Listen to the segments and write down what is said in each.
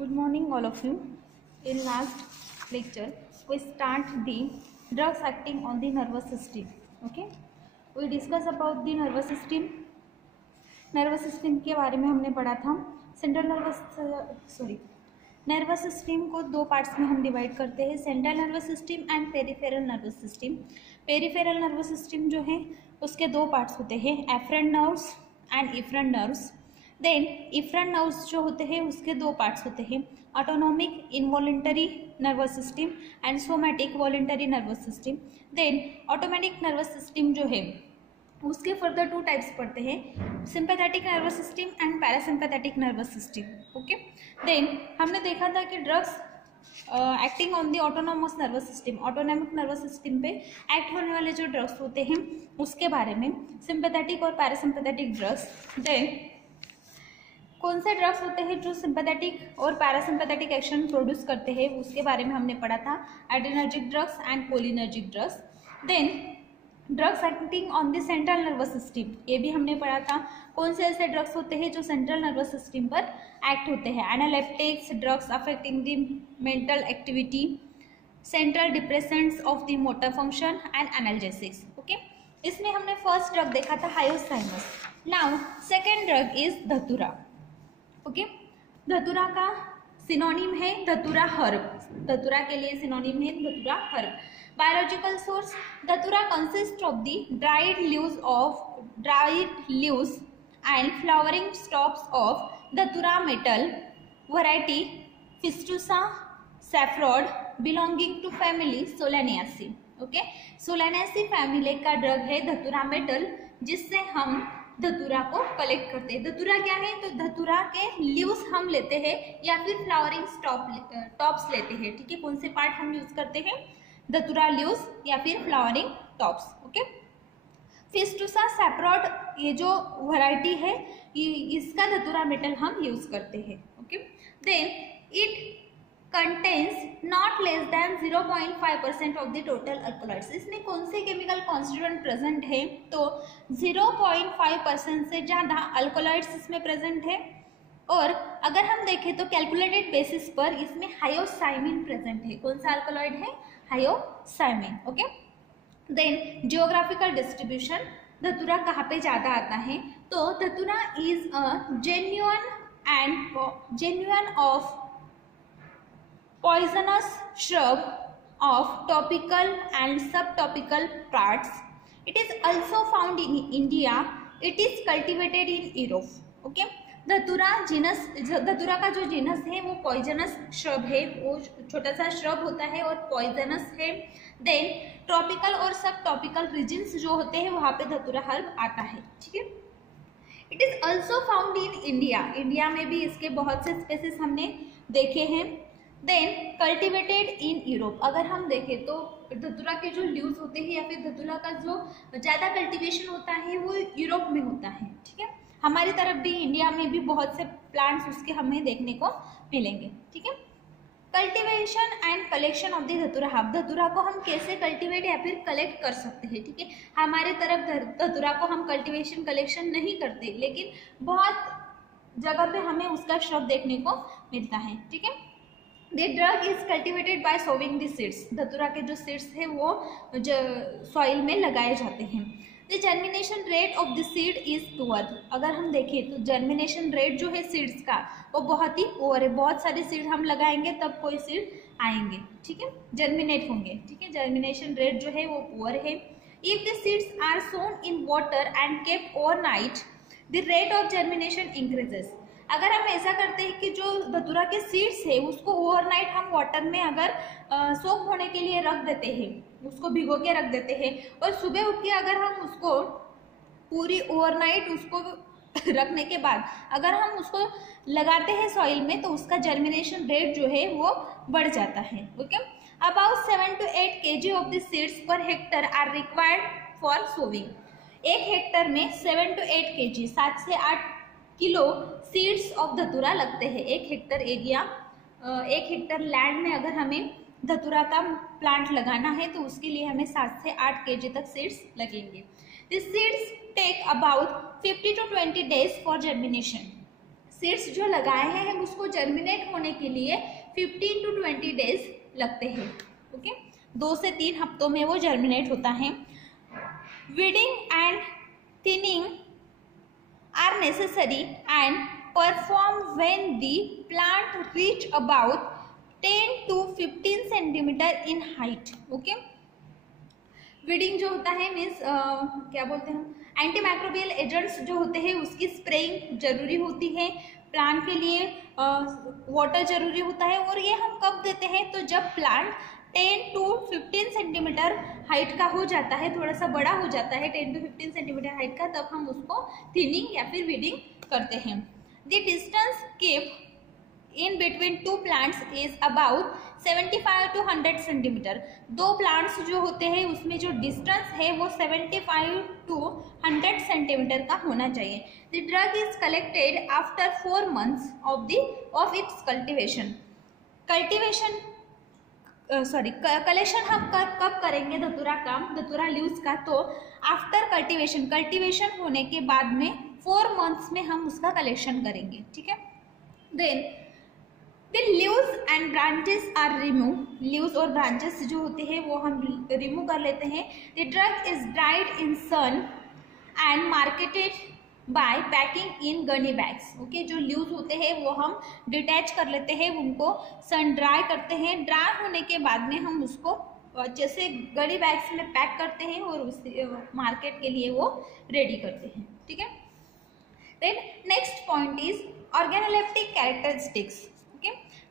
Good morning, all of you. In last lecture, we start the drugs acting on the nervous system. Okay, we discuss about the nervous system. Nervous system के बारे में हमने पढ़ा था. Nervous system को दो parts में हम डिवाइड करते हैं, central nervous system and peripheral nervous system. Peripheral nervous system जो है उसके दो पार्ट्स होते हैं, afferent nerves and efferent nerves. Then efferent nerves जो होते हैं उसके दो पार्ट्स होते हैं, autonomic involuntary nervous system and somatic voluntary nervous system. Then automatic nervous system जो है उसके फर्दर टू टाइप्स पढ़ते हैं, sympathetic nervous system and parasympathetic nervous system. Okay, then हमने देखा था कि drugs acting on the autonomous nervous system, autonomic nervous system पे एक्ट होने वाले जो ड्रग्स होते हैं उसके बारे में, सिंपैथेटिक और पैरासिम्पैथेटिक ड्रग्स. देन कौन से ड्रग्स होते हैं जो सिंपैथेटिक और पैरासिम्पैथेटिक एक्शन प्रोड्यूस करते हैं उसके बारे में हमने पढ़ा था, adrenergic drugs and cholinergic drugs. Then drugs acting on the central nervous system, ये भी हमने पढ़ा था, कौन से ऐसे ड्रग्स होते हैं जो सेंट्रल नर्वस सिस्टम पर एक्ट होते हैं, analeptics, drugs affecting the mental activity, central depressants of the motor function and analgesics. Okay, इसमें हमने फर्स्ट ड्रग देखा था हायोसाइनस. नाउ सेकेंड ड्रग इज धतूरा. ओके, धतूरा का सिनोनिम है धतूरा हर्ब, धतूरा के लिए सिनोनिम है धतूरा herb. Biological source, Datura consists of the dried leaves and flowering stalks of Datura metal variety Fistusa saffrode belonging to family Solanaceae. Okay, Solanaceae family का ड्रग है धतूरा मेटल, जिससे हम धतूरा को कलेक्ट करते हैं. धतूरा क्या है, तो धतूरा के लीव्स हम लेते हैं या फिर फ्लावरिंग टॉप्स लेते हैं. ठीक है, कौन से पार्ट हम यूज करते हैं, धतूरा लीव्स या फिर फ्लावरिंग टॉप्स. ओके, फिस्टुसा सैफ्रॉड ये जो वैरायटी है इसका धतूरा मेटल हम यूज करते हैं. Okay, then it contains not less than 0.5% of the total alkaloids. इसमें कौन से केमिकल कॉन्स्टिट्यूएंट प्रेजेंट है, तो 0.5% से ज़्यादा अल्कोलॉइड्स इसमें प्रेजेंट है. और अगर हम देखें तो कैलकुलेटेड बेसिस पर इसमें हायोसाइमिन प्रेजेंट है. कौन सा अल्कोलॉइड है, hyoscyamine. Okay, then geographical distribution, datura कहाँ पे ज़्यादा आता है, तो datura is a genuine of poisonous shrub of topical and subtropical parts. It is also found in India. It is cultivated in Europe. Okay, धतूरा का जो जीनस है वो पॉइजनस श्रब है, वो छोटा सा श्रब होता है और पॉइजनस है. देन ट्रॉपिकल और सब ट्रॉपिकल रीजन्स जो होते हैं वहाँ पे धतूरा हर्ब आता है. ठीक है, it is also found in India, India में भी इसके बहुत से स्पेसिस हमने देखे हैं. देन कल्टिवेटेड इन यूरोप, अगर हम देखें तो धतूरा के जो लीव्स होते हैं या फिर धतूरा का जो ज़्यादा कल्टिवेशन होता है वो यूरोप में होता है. ठीक है, हमारी तरफ भी इंडिया में भी बहुत से प्लांट्स उसके हमें देखने को मिलेंगे. ठीक है, cultivation and collection of the धतूरा हर्ब, धतूरा को हम कैसे कल्टिवेट या फिर कलेक्ट कर सकते हैं. ठीक है, हमारे तरफ धतूरा को हम कल्टिवेशन कलेक्शन नहीं करते, लेकिन बहुत जगह पे हमें उसका श्रब देखने को मिलता है. ठीक है, the drug is cultivated by sowing the seeds, धतूरा के जो सीड्स है वो सॉइल में लगाए जाते हैं. The germination rate of the seed is poor, अगर हम देखें तो जर्मिनेशन रेट जो है सीड्स का वो बहुत ही पुअर है. बहुत सारे सीड हम लगाएंगे तब कोई सीड आएंगे. ठीक है, जर्मिनेट होंगे. ठीक है, जर्मिनेशन रेट जो है वो पुअर है. If the seeds are sown in water and kept overnight the rate of germination increases. अगर हम ऐसा करते हैं कि जो धतूरा के सीड्स है उसको ओवरनाइट हम वाटर में अगर सोक होने के लिए रख देते हैं, उसको भिगो के रख देते हैं और सुबह उठ के अगर हम उसको पूरी ओवरनाइट उसको रखने के बाद अगर हम उसको लगाते हैं सॉइल में तो उसका जर्मिनेशन रेट जो है वो बढ़ जाता है. Okay, about 7 to 8 kg of the seeds per hectare are required for sowing. 1 hectare में 7 to 8 kg 7 से 8 किलो सीड्स ऑफ धतूरा लगते हैं. 1 हेक्टर एरिया, 1 हेक्टर लैंड में अगर हमें धतूरा का प्लांट लगाना है तो उसके लिए हमें 7 से 8 kg तक सीड्स लगेंगे. This seeds take about 50 to 20 days for germination. Seeds जो लगाए हैं हम उसको जर्मिनेट होने के लिए 15 to 20 डेज लगते हैं। ओके, 2 से 3 हफ्तों में वो जर्मिनेट होता है। Weeding and thinning are necessary and perform when the plant reach about 10 to 15 centimetre in height. Okay, weeding जो होता है मीन्स क्या बोलते हैं हम, एंटी माइक्रोबियल एजेंट्स जो होते हैं उसकी स्प्रेइंग जरूरी होती है। प्लांट के लिए वाटर जरूरी होता है, और ये हम कब देते हैं, तो जब प्लांट 10 to 15 सेंटीमीटर हाइट का हो जाता है, थोड़ा सा बड़ा हो जाता है 10 to 15 सेंटीमीटर हाइट का, तब हम उसको थिनिंग या फिर वीडिंग करते हैं। The distance keep in between 2 plants is about 75 to 100 centimetre. 2 plants जो होते हैं उसमें जो डिस्टेंस है वो 75 to 100 सेंटीमीटर का होना चाहिए। The drug is collected after 4 months of its cultivation. Collection हम कब करेंगे धतूरा लीव्स का, तो आफ्टर कल्टीवेशन होने के बाद में 4 months में हम उसका कलेक्शन करेंगे। ठीक है, then The leaves and branches are removed. Leaves और branches जो होते हैं वो हम रिमूव कर लेते हैं। The drug is dried in sun and marketed by packing in gunny bags. Okay, जो leaves होते हैं वो हम डिटैच कर लेते हैं, उनको सन ड्राई करते हैं। ड्राई होने के बाद में हम उसको जैसे गनी बैग्स में पैक करते हैं और उसे मार्केट के लिए वो रेडी करते हैं। ठीक है, then next point is organoleptic characteristics.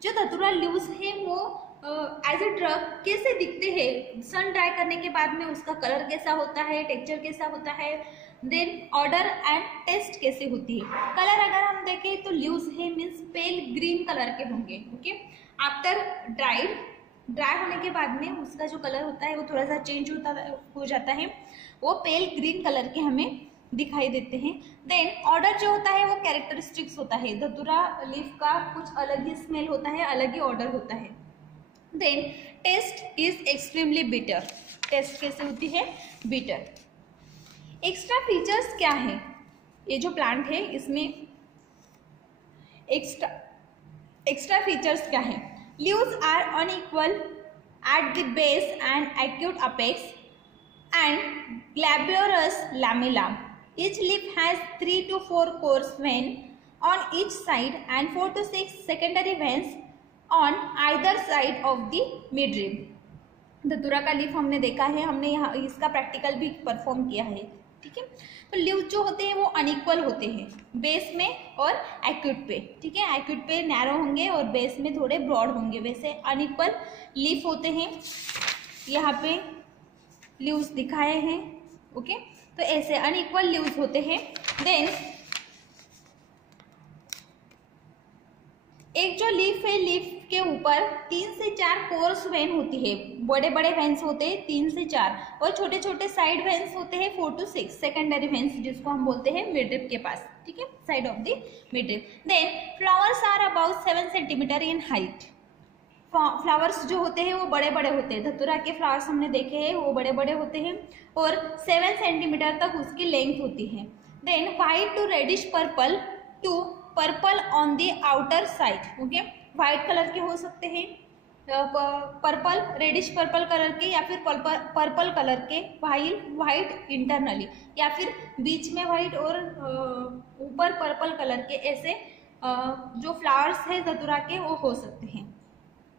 जो धतूरा लीव्स है वो एज ए ड्रग कैसे दिखते हैं, सन ड्राई करने के बाद में उसका कलर कैसा होता है, टेक्सचर कैसा होता है, देन ऑर्डर एंड टेस्ट कैसे होती है। कलर अगर हम देखें तो लीव्स है मीन्स पेल ग्रीन कलर के होंगे। ओके, आफ्टर ड्राई होने के बाद में उसका जो कलर होता है वो थोड़ा सा चेंज हो जाता है, वो पेल ग्रीन कलर के हमें दिखाई देते हैं। देन ऑर्डर जो होता है वो कैरेक्टरिस्टिक्स होता है, धतूरा लीफ का कुछ अलग ही स्मेल होता है, अलग ही ऑर्डर होता है। Then taste is extremely bitter. Taste कैसे होती है, बिटर। एक्स्ट्रा फीचर्स क्या है, ये जो प्लांट है इसमें एक्स्ट्रा फीचर्स क्या है। Leaves are unequal at the base and acute apex and glabrous lamella. Each leaf has 3 to 4 coarse veins on each side and 4 to 6 secondary veins on either side of the midrib. धतूरा का leaf हमने देखा है, हमने यहाँ इसका practical भी perform किया है। ठीक है, तो लीव जो होते हैं वो अनइक्वल होते हैं बेस में और एक्यूट पे। ठीक है, एक्यूट पे नैरो होंगे और बेस में थोड़े ब्रॉड होंगे, वैसे अनइक्वल लीफ होते हैं। यहाँ पे लीव्स दिखाए हैं। ओके, तो ऐसे अनइक्वल लीव्स होते हैं। देन एक जो लीफ है, लीफ के ऊपर 3 से 4 कोर्स वेन होती है, बड़े बड़े वेन्स होते हैं 3 से 4, और छोटे छोटे साइड वेन्स होते हैं 4 to 6 सेकेंडरी वेन्स, जिसको हम बोलते हैं मिडरिप के पास। ठीक है, side of the midrib. Then flowers are about 7 centimetre in height. Flowers जो होते हैं वो बड़े बड़े होते हैं, धतूरा के फ्लावर्स हमने देखे हैं वो बड़े बड़े होते हैं और 7 सेंटीमीटर तक उसकी लेंथ होती है। Then white to reddish purple to purple on the outer side. Okay, white colour के हो सकते हैं, पर्पल रेडिश पर्पल कलर के, या फिर पर्पल कलर के वाइट इंटरनली, या फिर बीच में वाइट और ऊपर पर्पल कलर के, ऐसे जो फ्लावर्स है धतूरा के वो हो सकते हैं।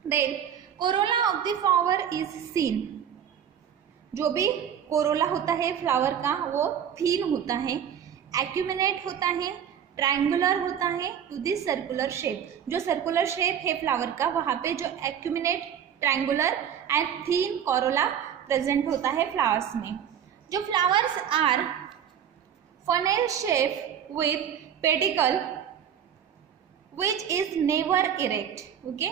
Then corolla of the flower is seen. जो भी कोरोला होता है फ्लावर का वो थीन होता है, एक्यूमिनेट होता है, ट्रायंगुलर होता है टू द सर्कुलर शेप। जो सर्कुलर शेप है फ्लावर का वहाँ पे जो acuminate, triangular and thin corolla present होता है फ्लावर्स में। जो flowers are funnel shape with pedicel which is never erect. Okay,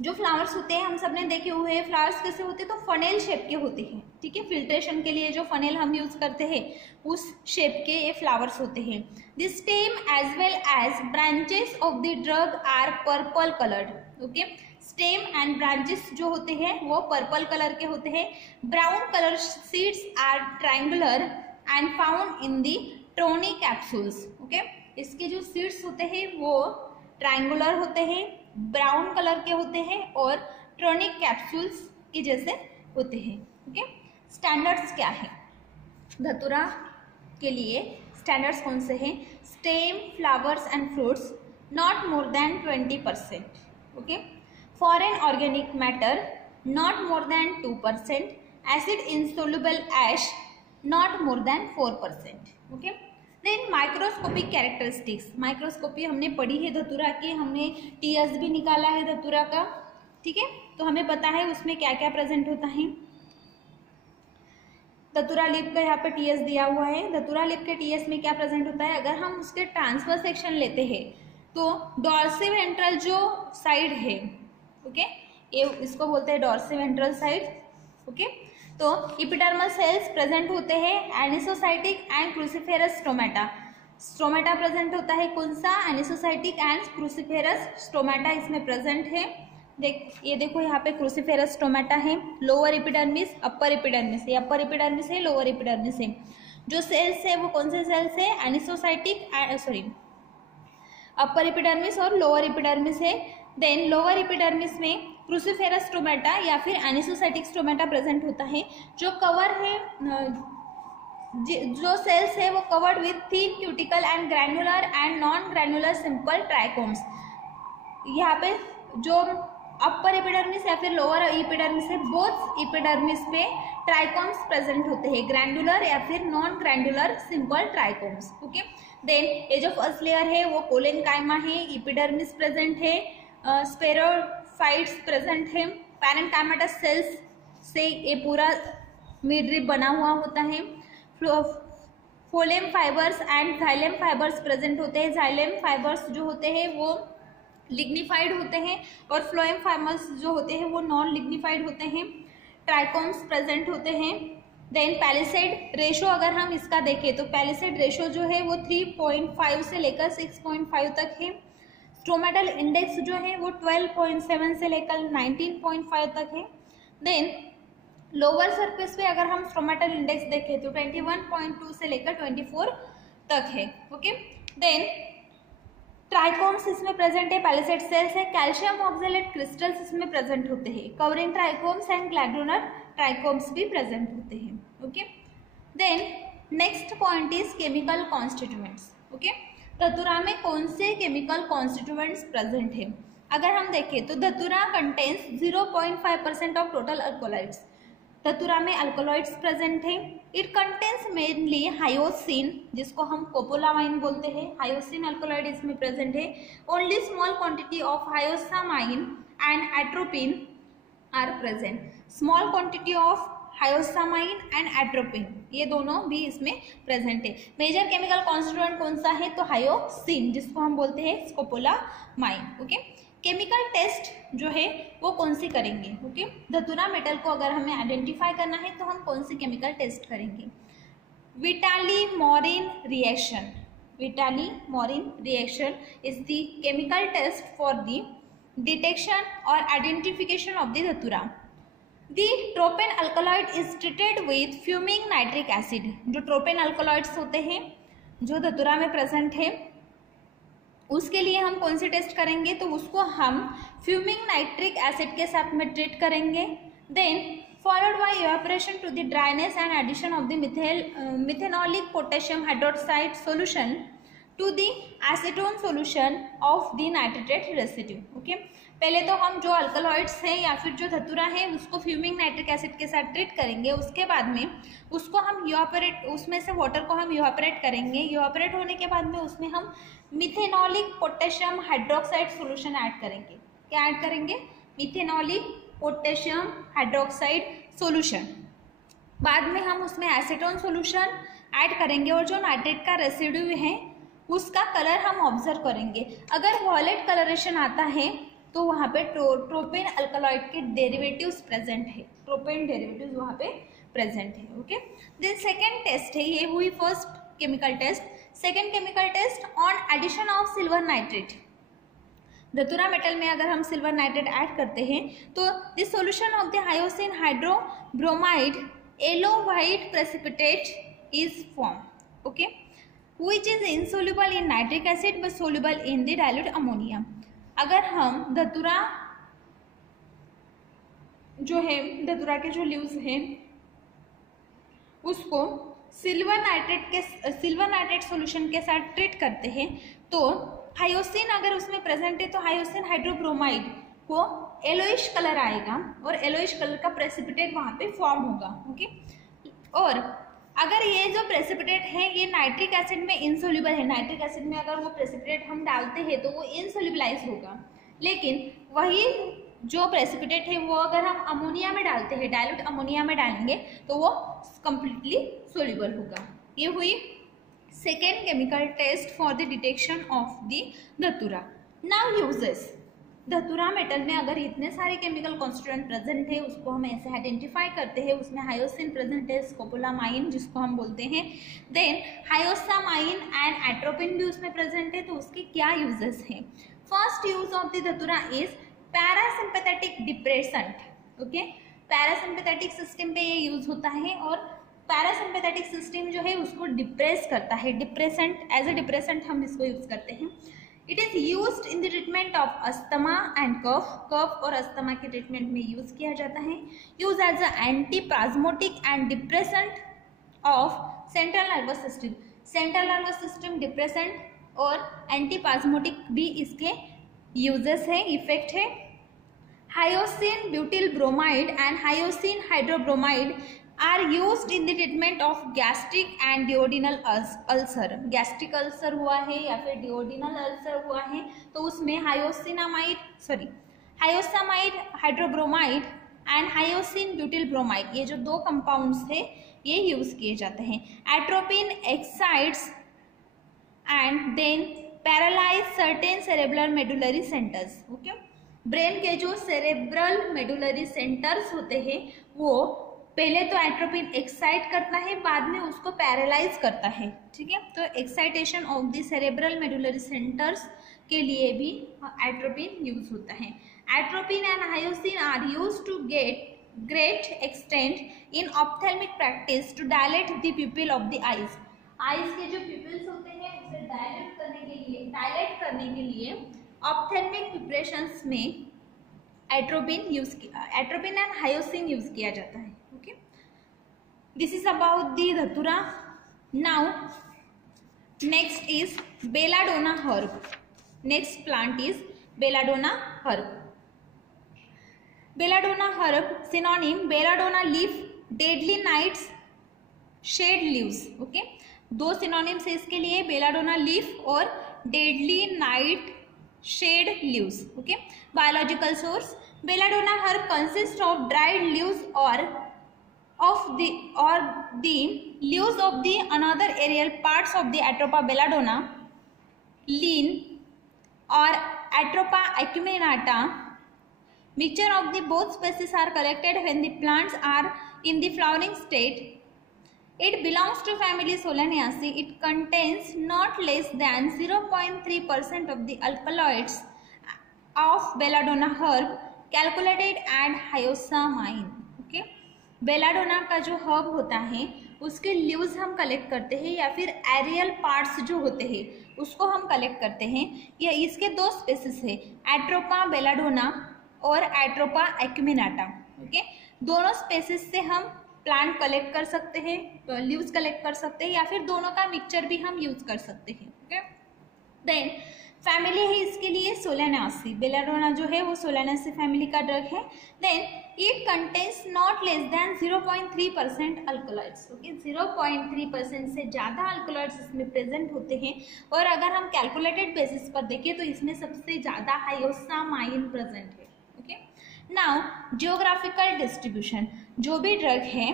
जो फ्लावर्स होते हैं हम सब ने देखे हुए हैं, फ्लावर्स कैसे होते हैं, तो फनेल शेप के होते हैं। ठीक है, फिल्ट्रेशन के लिए जो फनेल हम यूज करते हैं उस शेप के ये फ्लावर्स होते हैं। The stem as well as branches of the drug are purple coloured. Okay, stem and branches जो होते हैं वो पर्पल कलर के होते हैं। Brown colour seeds are triangular and found in the thorny capsules. Okay, इसके जो सीड्स होते हैं वो ट्रायंगुलर होते हैं, ब्राउन कलर के होते हैं और ट्रोनिक कैप्सूल्स के जैसे होते हैं। ओके, स्टैंडर्ड्स क्या है धतूरा के लिए? स्टैंडर्ड्स कौन से हैं? Stem, flowers and fruits not more than 20%। Okay, foreign organic matter not more than 2%, acid insoluble ash not more than 4%। Okay, then microscopic characteristics. Microscopy हमने पढ़ी है धतूरा की, हमने टीएस भी निकाला है धतूरा का, ठीक है, तो हमें पता है उसमें क्या क्या प्रेजेंट होता है। धतूरा लिप का यहाँ पे टीएस दिया हुआ है। धतूरा लिप के टीएस में क्या प्रेजेंट होता है? अगर हम उसके ट्रांसफर सेक्शन लेते हैं तो डॉर्सिवेंट्रल जो साइड है, ओके, ये इसको बोलते हैं डॉर्सिवेंट्रल साइड। ओके, तो एपिडर्मल सेल्स प्रेजेंट होते हैं, anisocytic and cruciferous stomata. Stomata present होता है कौन सा? एनिसोसाइटिक एंड क्रूसिफेरस स्टोमेटा इसमें प्रेजेंट है। ये देखो यहाँ पे क्रूसिफेरस स्टोमेटा है। लोअर एपिडर्मिस, अपर एपिडर्मिस, ये अपर एपिडर्मिस है, लोअर एपिडर्मिस है। जो सेल्स है वो कौन से सेल्स है? एनिसोसाइटिक, सॉरी, अपर एपिडर्मिस और लोअर एपिडर्मिस है। देन लोअर एपिडर्मिस में क्रूसिफेरस स्टोमेटा या फिर एनिसोसाइटिक स्टोमेटा प्रेजेंट होता है। जो कवर है, जो सेल्स है वो covered with thin cuticle and granular and non granular simple trichomes. यहाँ पे जो अपर एपिडर्मिस या फिर लोअर एपिडर्मिस है, बोथ एपिडर्मिस पे ट्राइकोम्स प्रेजेंट होते हैं, ग्रैन्युलर या फिर non granular simple trichomes. Okay, then ये जो फर्स्ट लेयर है वो कोलेनकाइमा है, एपिडर्मिस प्रेजेंट है, स्पेरोफाइट्स प्रेजेंट है, पैरेन्काइमेटस सेल्स से ये पूरा मिडरिब बना हुआ होता है। Phloem fibres and xylem fibres present होते हैं। जाइलेम फाइबर्स जो होते हैं वो लिग्निफाइड होते हैं और फ्लोएम फाइबर्स जो होते हैं वो नॉन लिग्निफाइड होते हैं। ट्राइकोम्स प्रेजेंट होते हैं। देन पैलिसेड रेशो अगर हम इसका देखें तो पैलिसेड रेशो जो है वो 3.5 से लेकर 6.5 तक है। स्टोमेटल इंडेक्स जो है वो 12.7 से लेकर 19.5 तक है। देन लोअर सरफेस पे अगर हम स्टोमेटल इंडेक्स देखें तो 21.2 से लेकर 24 तक है। ओके, देन ट्राइकोम्स इसमें प्रेजेंट है, पैलिसेड सेल्स है। कैल्शियम ऑक्सलेट क्रिस्टल्स इसमें प्रेजेंट होते हैं। Covering trichomes and glandular trichomes भी प्रेजेंट होते हैं। Okay, then next point is chemical constituents. Okay, datura में कौन से केमिकल कॉन्स्टिट्यूएंट्स प्रेजेंट है? अगर हम देखें तो धतूरा contains 0.5% of total alkaloids. Datura में अल्कोलॉइड्स प्रेजेंट है। इट कंटेन्स मेनली हायोसिन, जिसको हम कोपोलामाइन बोलते हैं। हायोसिन अल्कोलॉइड इसमें प्रेजेंट है। Only small quantity of hyoscyamine and atropine are present. Small quantity of hyoscyamine and atropine, ये दोनों भी इसमें प्रेजेंट है। मेजर केमिकल कॉन्स्टिट्यूएंट कौन सा है? तो हायोसिन, जिसको हम बोलते हैं स्कोपोलामाइन। ओके, केमिकल टेस्ट जो है वो कौन सी करेंगे? ओके, धतूरा मेटल को अगर हमें आइडेंटिफाई करना है तो हम कौन सी केमिकल टेस्ट करेंगे? Vitali Morin reaction. Vitali Morin reaction is the chemical test for the detection और identification of the datura. The tropane alkaloid is treated with fuming nitric acid. जो ट्रोपेन अल्कलॉइड्स होते हैं जो धतूरा में प्रेजेंट है, उसके लिए हम कौन सी टेस्ट करेंगे? तो उसको हम फ्यूमिंग नाइट्रिक एसिड के साथ में ट्रीट करेंगे। Then followed by evaporation to the dryness and addition of the methanolic potassium hydroxide solution to the acetone solution of the nitrated residue. Okay, पहले तो हम जो अल्कलॉइड्स हैं या फिर जो धतूरा है उसको फ्यूमिंग नाइट्रिक एसिड के साथ ट्रीट करेंगे। उसके बाद में उसको हम इवेपोरेट, उसमें से वाटर को हम इवेपोरेट करेंगे। इवेपोरेट होने के बाद में उसमें हम मिथेनॉलिक पोटेशियम हाइड्रोक्साइड सॉल्यूशन ऐड करेंगे। क्या ऐड करेंगे? मिथेनॉलिक पोटेशियम हाइड्रोक्साइड सॉल्यूशन। बाद में हम उसमें एसीटोन सॉल्यूशन ऐड करेंगे और जो नाइट्रेट का रेसिड्यू है उसका कलर हम ऑब्जर्व करेंगे। अगर वॉयलेट कलरेशन आता है तो वहाँ पे ट्रोपेन अल्कलॉइड के डेरिवेटिव्स प्रेजेंट है। ट्रोपेन डेरिवेटिव्स वहाँ पे प्रेजेंट है। ओके, देन सेकेंड टेस्ट है, ये हुई first chemical test. Second chemical test on addition of silver nitrate. Datura metal में अगर हम सिल्वर नाइट्रेट ऐड करते हैं तो this solution of the hyoscine hydrobromide yellow white precipitate is form. Okay, which is insoluble in nitric acid but soluble in the dilute ammonia. अगर हम धतूरा जो है, धतूरा के जो लीव्स हैं उसको सिल्वर नाइट्रेट सॉल्यूशन के साथ ट्रीट करते हैं तो हायोसिन अगर उसमें प्रेजेंट है तो हायोसिन हाइड्रोब्रोमाइड को येलोइश कलर आएगा और येलोइश कलर का प्रेसिपिटेट वहाँ पे फॉर्म होगा. ओके, और अगर ये जो प्रेसिपिटेट है ये नाइट्रिक एसिड में इनसोल्यूबल है, नाइट्रिक एसिड में अगर वो प्रेसिपिटेट हम डालते हैं तो वो इनसोल्यूबलाइज होगा, लेकिन वही जो प्रेसिपिटेट है वो अगर हम अमोनिया में डालते हैं, डाइल्यूट अमोनिया में डालेंगे तो वो कंप्लीटली सोल्यूबल होगा. ये हुई second chemical test for the detection of the datura. Now uses. Datura metal में अगर इतने सारे केमिकल कॉन्स्टिट्यूएंट प्रेजेंट है उसको हम ऐसे आइडेंटिफाई करते हैं. उसमें हायोसिन प्रेजेंट है, स्कोपोलामाइन जिसको हम बोलते हैं, देन हायोसामाइन एंड एट्रोपिन भी उसमें प्रेजेंट है. तो उसके क्या यूजेस हैं? फर्स्ट यूज ऑफ द धतूरा is parasympathetic depressant. Okay, parasympathetic system पे ये यूज होता है और पैरासिम्पैथेटिक सिस्टम जो है उसको डिप्रेस करता है. डिप्रेसेंट, एज ए डिप्रेसेंट हम इसको यूज करते हैं. It is used in the treatment of asthma and cough. Cough और अस्थमा के ट्रीटमेंट में यूज किया जाता है. Use as a antispasmodic and depressant of central nervous system. Central nervous system depressant और एंटीप्लाज्मोटिक भी इसके यूजेस है, इफेक्ट है. Hyoscine butyl bromide and hyoscine hydrobromide are used in the treatment of gastric and duodenal ulcer. Gastric ulcer हुआ है या फिर duodenal ulcer हुआ है तो उसमें hyoscyamine hydrobromide and hyoscine butyl bromide, ये जो दो कंपाउंड्स है ये यूज किए जाते हैं. Atropine excites and then paralyse certain cerebral medullary centres. Okay, brain के जो सेरेब्रल मेडुलरी सेंटर्स होते हैं वो पहले तो एट्रोपिन एक्साइट करता है, बाद में उसको पैरालाइज करता है. ठीक है, तो excitation of the cerebral medullary centres के लिए भी एट्रोपिन यूज होता है. Atropine and hyoscine are used to great extent in ophthalmic practice to dilate the pupil of the eyes. Eyes के जो pupils होते हैं उसे डायलेट करने के लिए ऑप्थेल्मिक प्रिपरेशंस में एट्रोपिन एंड हायोसिन यूज किया जाता है. Okay, this is about the datura. Now next is belladonna herb. Next plant is belladonna herb. Belladonna herb synonym belladonna leaf, deadly nightshade leaves. Okay, दो synonyms है इसके लिए, belladonna leaf और deadly nightshade leaves. Okay, biological source. Belladonna herb consist of dried leaves or the leaves of the another aerial parts of the Atropa belladonna, lean or Atropa acuminata. Mixture of the both species are collected when the plants are in the flowering state. It belongs to family Solanaceae. It contains not less than 0.3% of the alkaloids of belladonna herb calculated at hyosamine. Okay, belladonna का जो herb होता है उसके leaves हम collect करते हैं या फिर एरियल पार्ट्स जो होते हैं उसको हम कलेक्ट करते हैं. या इसके दो स्पेसिस है, एट्रोपा बेलाडोना और एट्रोपा एक्यूमिनाटा. ओके, दोनों स्पेसिस से हम प्लांट कलेक्ट कर सकते हैं, लीव्स कलेक्ट कर सकते हैं या फिर दोनों का मिक्सचर भी हम यूज कर सकते हैं. ओके, देन फैमिली है इसके लिए सोलानासी. बेलाडोना जो है वो सोलानासी फैमिली का ड्रग है. Then it contains not less than 0.3% alkaloids. Okay, 0.3% से ज़्यादा अल्कोलॉइड्स इसमें प्रेजेंट होते हैं. और अगर हम कैलकुलेटेड बेसिस पर देखें तो इसमें सबसे ज़्यादा हायोसामाइन प्रेजेंट है. Okay, now geographical distribution. जो भी ड्रग है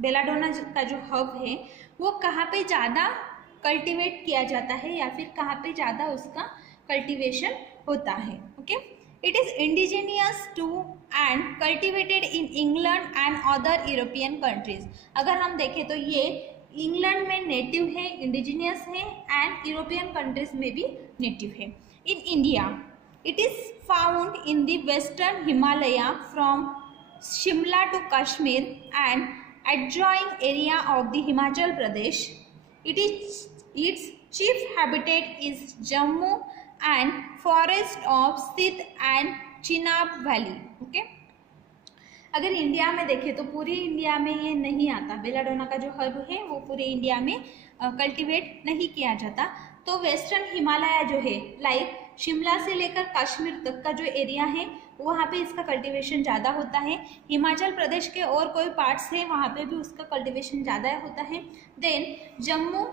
बेलाडोना का जो हर्ब है वो कहाँ पे ज़्यादा कल्टीवेट किया जाता है या फिर कहाँ पे ज़्यादा उसका कल्टीवेशन होता है. Okay, it is indigenous to and cultivated in England and other European countries. अगर हम देखें तो ये इंग्लैंड में नेटिव है, इंडिजीनियस है एंड यूरोपियन कंट्रीज में भी नेटिव है. In India it is found in the western Himalaya from Shimla to Kashmir and adjoining area of the Himachal Pradesh. Its chief habitat is Jammu and forest of Sindh and Chenab Valley. Okay. अगर India में देखें तो पूरे India में ये नहीं आता, belladonna का जो हर्ब है वो पूरे इंडिया में कल्टीवेट नहीं किया जाता। तो वेस्टर्न हिमालय जो है, लाइक शिमला से लेकर कश्मीर तक का जो एरिया है वहाँ पे इसका कल्टीवेशन ज़्यादा होता है। हिमाचल प्रदेश के और कोई पार्ट्स हैं वहाँ पे भी उसका कल्टीवेशन ज़्यादा होता है। देन जम्मू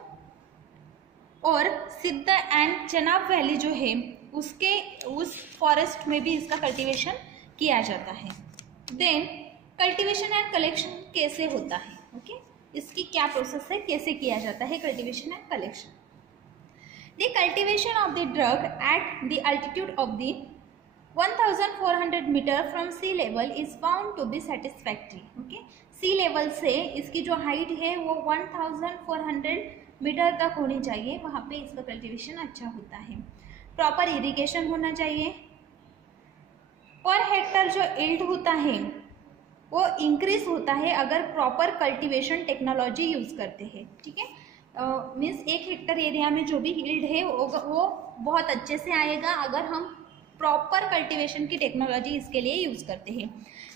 और सिद्ध एंड चेनाब वैली जो है उस फॉरेस्ट में भी इसका कल्टीवेशन किया जाता है। देन कल्टीवेशन एंड कलेक्शन कैसे होता है, ओके, इसकी क्या प्रोसेस है, कैसे किया जाता है cultivation and collection. The cultivation of the drug at the altitude of the 1400 metre from sea level is found to be satisfactory. Okay, sea level से इसकी जो हाइट है वो 1400 मीटर तक होनी चाहिए, वहाँ पे इसका कल्टीवेशन अच्छा होता है। प्रॉपर इरिगेशन होना चाहिए। पर हेक्टर जो यील्ड होता है वो इंक्रीज होता है अगर प्रॉपर कल्टीवेशन टेक्नोलॉजी यूज़ करते हैं। ठीक है, मीन्स 1 हेक्टर एरिया में जो भी यील्ड है वो बहुत अच्छे से आएगा अगर हम प्रॉपर कल्टीवेशन की टेक्नोलॉजी इसके लिए यूज़ करते हैं।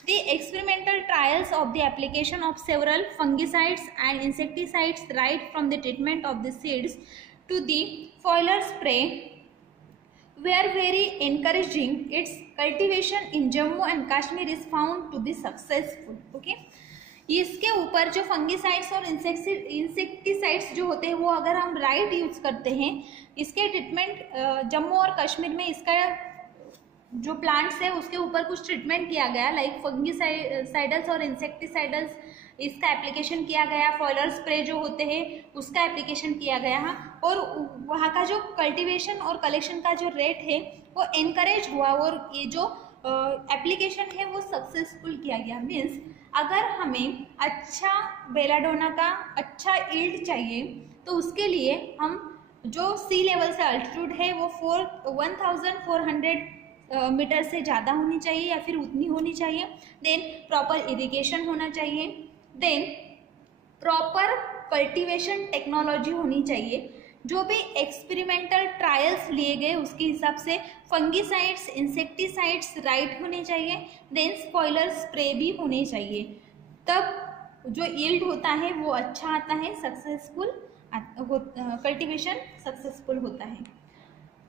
The experimental trials of the application of several fungicides and insecticides right from the treatment of the seeds to the foliar spray were very encouraging. Its cultivation in Jammu and Kashmir is found to be successful. Okay, इसके ऊपर जो fungicides और insecticides जो होते हैं वो अगर हम राइट यूज़ करते हैं, इसके ट्रीटमेंट जम्मू और कश्मीर में इसका जो प्लांट्स है उसके ऊपर कुछ ट्रीटमेंट किया गया, लाइक फंगिसाइडल्स और इंसेक्टिसाइडल्स इसका एप्लीकेशन किया गया, फॉइलर स्प्रे जो होते हैं उसका एप्लीकेशन किया गया, और वहाँ का जो कल्टीवेशन और कलेक्शन का जो रेट है वो इनकरेज हुआ और ये जो एप्लीकेशन है वो सक्सेसफुल किया गया। मीन्स अगर हमें अच्छा बेलाडोना का अच्छा यील्ड चाहिए तो उसके लिए हम जो सी लेवल से अल्टीट्यूड है वो 1400 मीटर से ज़्यादा होनी चाहिए या फिर उतनी होनी चाहिए। देन प्रॉपर इरिगेशन होना चाहिए। देन प्रॉपर कल्टीवेशन टेक्नोलॉजी होनी चाहिए। जो भी एक्सपेरिमेंटल ट्रायल्स लिए गए उसके हिसाब से फंगिसाइड्स इंसेक्टिसाइड्स राइट होने चाहिए। देन स्पॉइलर स्प्रे भी होने चाहिए, तब जो यील्ड होता है वो अच्छा आता है, सक्सेसफुल कल्टीवेशन सक्सेसफुल होता है।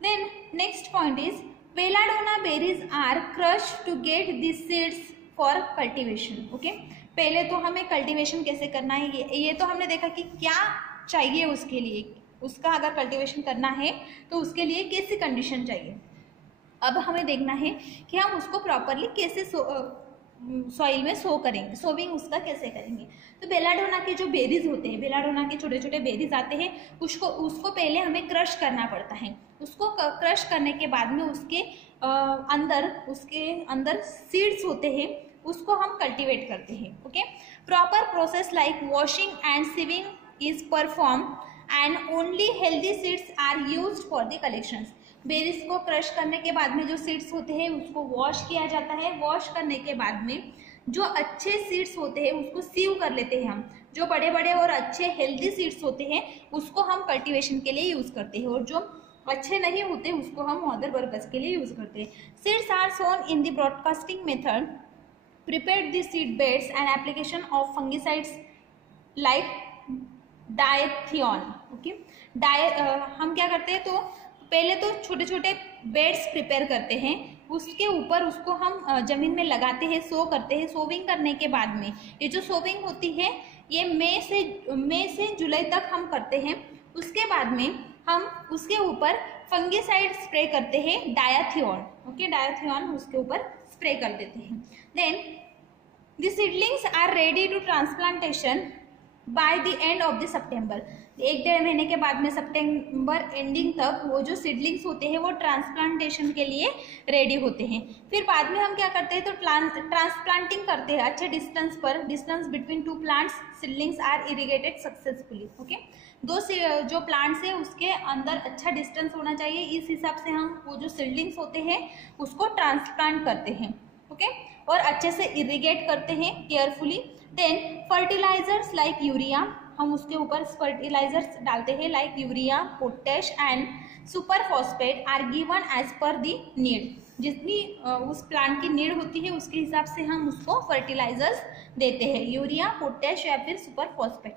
Then next point is belladonna berries are crush to get the seeds for cultivation. Okay, पहले तो हमें कल्टीवेशन कैसे करना है ये तो हमने देखा कि क्या चाहिए उसके लिए, उसका अगर कल्टीवेशन करना है तो उसके लिए कैसी कंडीशन चाहिए। अब हमें देखना है कि हम उसको प्रॉपरली कैसे सॉइल में सो करेंगे, सोविंग उसका कैसे करेंगे। तो बेलाडोना के जो बेरीज होते हैं, बेलाडोना के छोटे छोटे बेरीज आते हैं, उसको पहले हमें क्रश करना पड़ता है। उसको क्रश करने के बाद में उसके अंदर सीड्स होते हैं, उसको हम कल्टीवेट करते हैं। Okay, proper process like washing and sieving is perform and only healthy seeds are used for the collections. Berries को क्रश करने के बाद में जो सीड्स होते हैं उसको वॉश किया जाता है। वॉश करने के बाद में जो अच्छे सीड्स होते हैं उसको सीव कर लेते हैं हम। जो बड़े बड़े और अच्छे हेल्दी सीड्स होते हैं उसको हम कल्टीवेशन के लिए यूज़ करते हैं, और जो अच्छे नहीं होते उसको हम अदर पर्पज के लिए यूज़ करते हैं। Seeds are sown in the broadcasting method, prepared the seed beds and application of fungicides like dithane. Okay, हम क्या करते हैं, तो पहले तो छोटे छोटे बेड्स प्रिपेयर करते हैं, उसके ऊपर उसको हम ज़मीन में लगाते हैं, सो करते हैं। सोविंग करने के बाद में ये जो सोविंग होती है ये मई से जुलाई तक हम करते हैं। उसके बाद में हम उसके ऊपर फंगिसाइड स्प्रे करते हैं, डायथियन। ओके, डायथियन उसके ऊपर स्प्रे कर देते हैं। Then the seedlings are ready to transplantation by the end of the September. 1-1.5 महीने के बाद में सितंबर एंडिंग तक वो जो सीडलिंग्स होते हैं वो ट्रांसप्लांटेशन के लिए रेडी होते हैं। फिर बाद में हम क्या करते हैं, तो ट्रांसप्लांटिंग करते हैं अच्छे डिस्टेंस पर। Distance between 2 plants seedlings are irrigated successfully. Okay, जो प्लांट्स है उसके अंदर अच्छा डिस्टेंस होना चाहिए, इस हिसाब से हम वो जो सीडलिंग्स होते हैं उसको ट्रांसप्लांट करते हैं। ओके, और अच्छे से इरिगेट करते हैं carefully. Then fertilisers like urea हम उसके ऊपर फर्टिलाइजर्स डालते हैं like urea, potash and super phosphate are given as per the need. जितनी उस प्लांट की नीड होती है उसके हिसाब से हम उसको फर्टिलाइजर्स देते हैं, यूरिया, पोटैश या फिर super phosphate.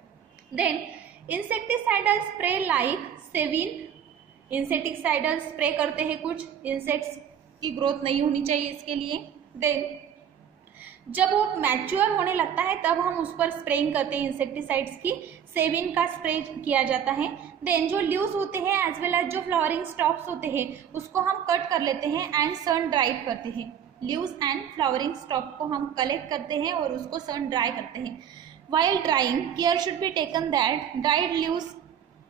Then insecticidal spray like Sevin, insecticidal spray करते हैं, कुछ इंसेक्ट्स की ग्रोथ नहीं होनी चाहिए इसके लिए। देन जब वो मैच्योर होने लगता है तब हम उस पर स्प्रेइंग करते हैं इंसेक्टिसाइड्स की, सेविन का स्प्रे किया जाता है। देन जो लीव्स होते हैं एज वेल एज जो फ्लावरिंग स्टॉक्स होते हैं उसको हम कट कर लेते हैं एंड सन ड्राइड करते हैं। लीव्स एंड फ्लावरिंग स्टॉक को हम कलेक्ट करते हैं और उसको सन ड्राई करते हैं। While drying care should be taken that dried leaves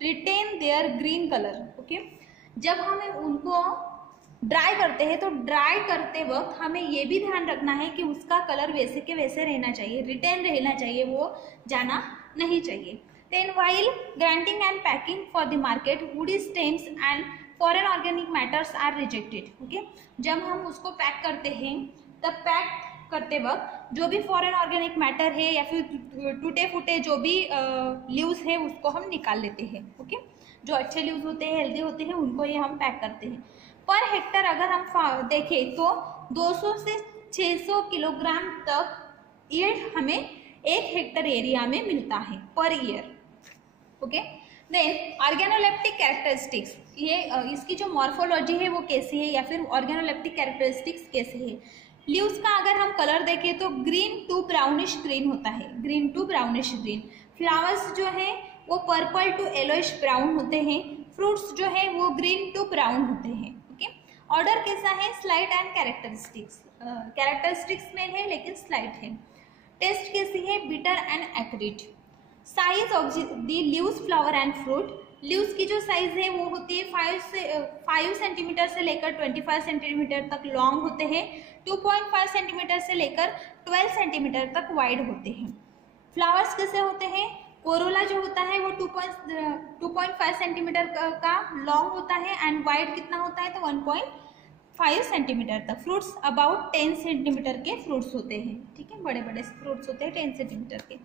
retain their green colour. Okay, जब हम उनको ड्राई करते हैं तो ड्राई करते वक्त हमें ये भी ध्यान रखना है कि उसका कलर वैसे के वैसे रहना चाहिए, रिटेन रहना चाहिए, वो जाना नहीं चाहिए। Then while grinding and packing for the market woody stems and foreign organic matters are rejected. Okay, जब हम उसको पैक करते हैं तब पैक करते वक्त जो भी फॉरेन ऑर्गेनिक मैटर है या फिर टूटे फूटे जो भी लीव्स है उसको हम निकाल लेते हैं। ओके, जो अच्छे लीव्स होते हैं, हेल्दी होते हैं, उनको ये हम पैक करते हैं। पर हेक्टर अगर हम देखें तो 200 से 600 किलोग्राम तक यील्ड हमें 1 हेक्टर एरिया में मिलता है per year. Okay, then organoleptic characteristics, ये इसकी जो मॉर्फोलॉजी है वो कैसी है या फिर ऑर्गेनोलेप्टिक कैरेक्टरिस्टिक्स कैसे है। लीव्स का अगर हम कलर देखें तो ग्रीन टू ब्राउनिश ग्रीन होता है, green to brownish green. Flowers जो है वो पर्पल टू येलोइश ब्राउन होते हैं। फ्रूट्स जो है वो ग्रीन टू ब्राउन होते हैं। ऑर्डर कैसा है, स्लाइड एंड कैरेक्टरिस्टिक्स, कैरेक्टरिस्टिक्स में है लेकिन स्लाइड है। टेस्ट कैसी है, bitter and acrid. Size of the leaves, flower and fruit, leaves की जो साइज है वो होती है 5 सेंटीमीटर से लेकर 25 सेंटीमीटर तक लॉन्ग होते हैं, 2.5 सेंटीमीटर से लेकर 12 सेंटीमीटर तक वाइड होते हैं। फ्लावर्स कैसे होते हैं, कोरोला जो होता है वो 2.5 सेंटीमीटर का लॉन्ग होता है एंड वाइड कितना होता है तो 1.5 सेंटीमीटर तक। फ्रूट्स अबाउट 10 सेंटीमीटर के फ्रूट्स होते हैं, ठीक है, बड़े बड़े फ्रूट्स होते हैं 10 सेंटीमीटर के।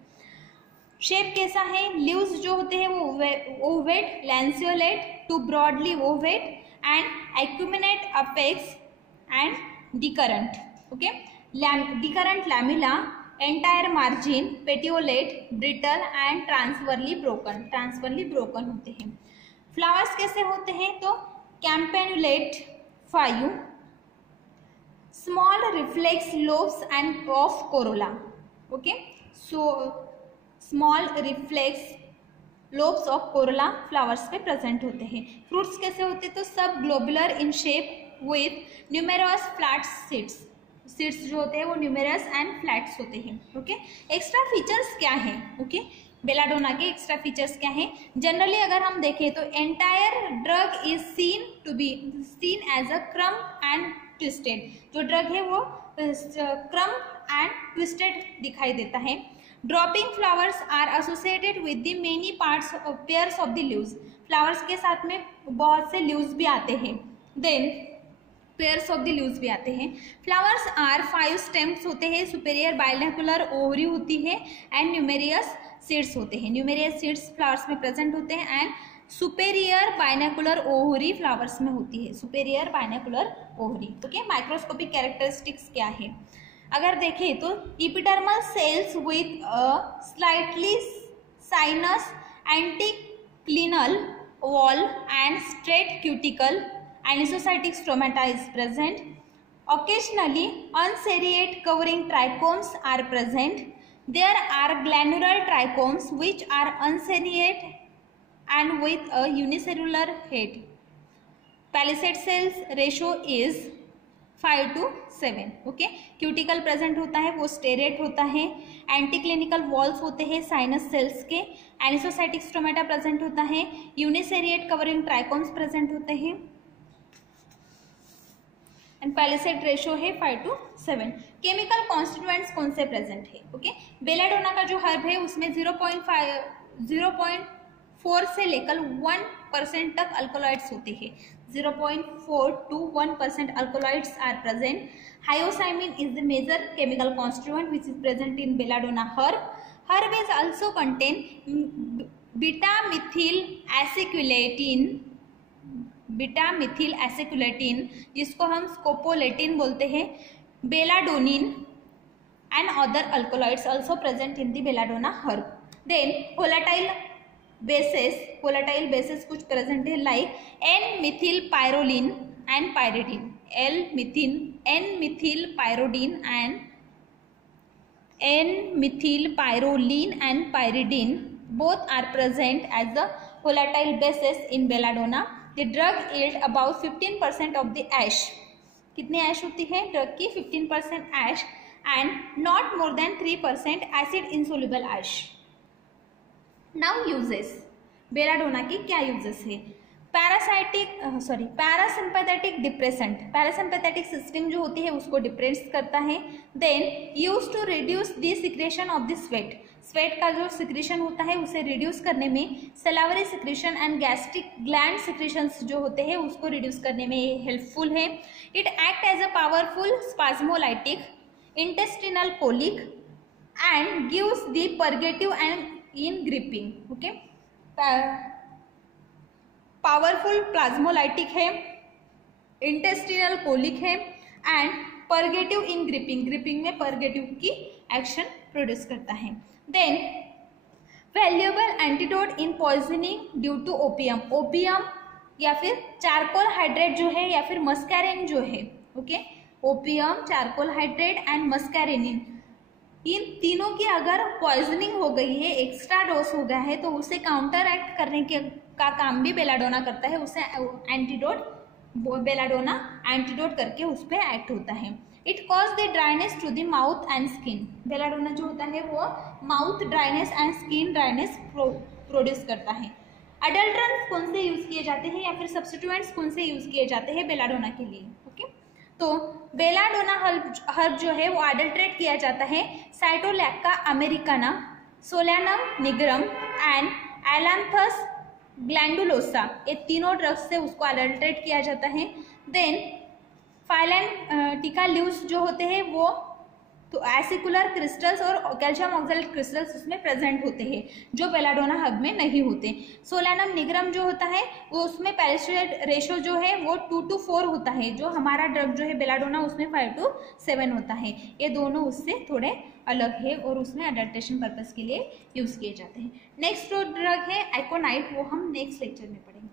शेप कैसा है, लीव्स जो होते हैं वो ovate, lanceolate to broadly ovate and acuminate apex and decurrent. Okay, decurrent lamina, entire margin, petiolate, brittle and transversely broken होते हैं। फ्लावर्स कैसे होते हैं तो campanulate 5, small reflexed lobes and of corolla. Okay, so small reflexed lobes of corolla flowers पे present होते हैं। Fruits कैसे होते हैं तो sub globular in shape with numerous flat seeds, seeds जो होते हैं वो न्यूमेरस एंड फ्लैट्स होते हैं। ओके, एक्स्ट्रा फीचर्स क्या हैं, ओके, बेलाडोना के एक्स्ट्रा फीचर्स क्या हैं। जनरली अगर हम देखें तो entire drug is seen as a crump and twisted, जो ड्रग है वो क्रम्प एंड ट्विस्टेड दिखाई देता है। Dropping flowers are associated with the many parts of pairs of the leaves, flowers के साथ में बहुत से लीव्स भी आते हैं। Then pairs of the leaves भी आते हैं। फ्लावर्स आर 5 स्टेम्स होते हैं, सुपेरियर बाइनोकुलर ओवरी होती है एंड न्यूमेरियस सीड्स होते हैं। न्यूमेरियस सीड्स फ्लावर्स में प्रेजेंट होते हैं and superior binocular ovary flowers में होती है, superior binocular ovary. Okay, microscopic characteristics क्या है अगर देखें तो epidermal cells with a slightly sinuous anticlinal wall and straight cuticle, anisocytic stomata is present. Occasionally unseriate covering trichomes are present. There are glandular trichomes which are unseriate and with a unicellular head. Palisade cells ratio is 5:7. Okay, cuticle present होता है, वो stearate होता है, एंटीक्लिनिकल walls होते हैं sinus sales के, एनिसोसाइटिक stomata present होता है, यूनिसेरिएट कवरिंग ट्राइकोम्स प्रेजेंट होते हैं एंड पैलिसेड रेशियो है 5:7। केमिकल कॉन्स्टिट्यूएंट्स कौन से प्रेजेंट है, ओके, बेलाडोना का जो हर्ब है उसमें 0.4 से लेकर 1% तक अल्कोलॉइड्स होते हैं, 0.4 to 1% alkaloids are present. Hyoscyamine is the major chemical constituent which is present in belladonna herb. Herbs also contain beta methyl esculetin जिसको हम स्कोपोलेटिन बोलते हैं, बेलाडोनिन and other alkaloids also present in the belladonna herb. Then volatile bases कुछ present है like N-methylpyrrolene and pyridine, N-methylpyrrolene and pyridine both are present as the volatile bases in belladonna. The drug yield about 15% of the ash. कितने ऐश होती है drug की? 15% ऐश and not more than 3% acid insoluble ash. Now uses, belladonna की क्या uses है? Parasympathetic depressant, parasympathetic system जो होती है उसको डिप्रेस करता है. Then use to reduce the secretion of the sweat, sweat का जो सिक्रेशन होता है उसे रिड्यूस करने में, salivary secretion and gastric gland secretions जो होते हैं उसको रिड्यूस करने में ये हेल्पफुल है. It act as a powerful spasmolytic, intestinal colic and gives the purgative and in gripping. Okay, powerful plasmolytic है, इंटेस्टिनल कोलिक है and purgative in gripping, gripping में पर्गेटिव की एक्शन प्रोड्यूस करता है. Then valuable antidote in poisoning due to opium, opium या फिर charcoal hydrate जो है या फिर मस्कैरिन जो है. Okay, opium, charcoal hydrate and muscarine, इन तीनों की अगर पॉइजनिंग हो गई है, एक्स्ट्रा डोज हो गया है, तो उसे काउंटर एक्ट करने का काम भी बेलाडोना करता है. उसे एंटीडोट, बेलाडोना एंटीडोट करके उस पर एक्ट होता है. It cause the dryness to the mouth and skin, belladonna जो होता है वो mouth dryness and skin dryness produce करता है. अडल्ट्रेंट्स कौन से यूज किए जाते हैं या फिर सब्स्टिट्यूएंट्स कौन से यूज किए जाते हैं बेलाडोना के लिए? ओके, तो बेलाडोना हर्ब जो है वो अडल्ट्रेट किया जाता है साइटोलैक्का अमेरिकाना, सोलैनम निग्रम एंड एलांथस ग्लैंडुलोसा, ये तीनों ड्रग्स से उसको अडल्ट्रेट किया जाता है. देन फाइलेंटिका लीव्स जो होते हैं वो तो एसिकुलर क्रिस्टल्स और कैल्शियम ऑक्सैलेट क्रिस्टल्स उसमें प्रेजेंट होते हैं जो बेलाडोना हर्ब में नहीं होते. सोलैनम निग्रम जो होता है वो उसमें पैलेस्ट्रेट रेशो जो है वो 2:4 होता है, जो हमारा ड्रग जो है बेलाडोना उसमें 5:7 होता है. ये दोनों उससे थोड़े अलग है और उसमें अडल्ट्रेशन पर्पस के लिए यूज किए जाते हैं. नेक्स्ट जो ड्रग है एकोनाइट, वो हम नेक्स्ट लेक्चर में पढ़ेंगे.